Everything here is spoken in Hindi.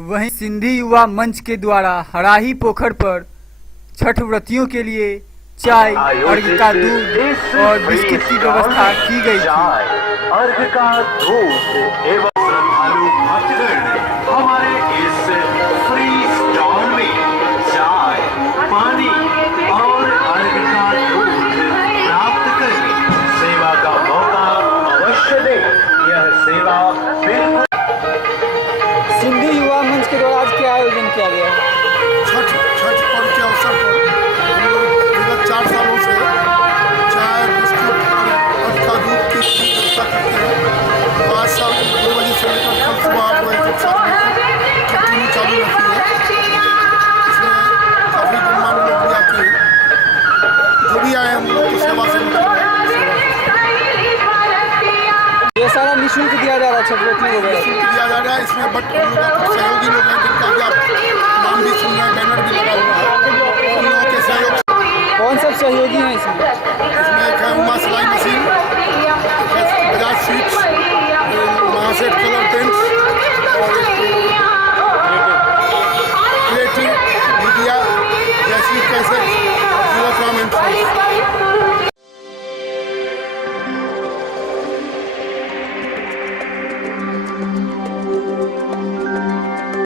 वहीं सिंधी युवा मंच के द्वारा हराही पोखर पर छठ व्रतियों के लिए चाय, अर्घ का दूध और बिस्किट की व्यवस्था की गई थी। अर्घ का दूध एवं श्रद्धालु भक्तगण हमारे इस फ्री स्टॉल में चाय, पानी और अर्घ का दूध प्राप्त करके सेवा का मौका अवश्य दें। यह सेवा बिल्कुल। सिंधी युवा मंच के द्वारा आज क्या आयोजन किया गया है? छठ पर्व के अवसर पर हम लोग विगत 4 सालों से चाय, बिस्कुट और अर्घ का दूध की व्यवस्था करते हैं। तो आज शाम 2 बजे से लेकर कल सुबह 8 बजे तक 7 बजे तक कंटिन्यू चालू रहती है। इसमें काफ़ी गणमान्य लोग भी आते हैं। जो भी आए हम लोग की सेवा से ये सारा निःशुल्क दिया जा रहा है छठ व्रतियों को? दिया जा रहा है। इसमें बट हम लोग कुछ सहयोगी लोग हैं जिनका कि आप नाम भी सुन रहे हैं, बैनर भी लगा हुआ है। उन लोगों के सहयोग से कौन सब सहयोगी हैं इसमें? एक है उमा सिलाई machine, Bajaj sweets, Mahaseth colour paints और एक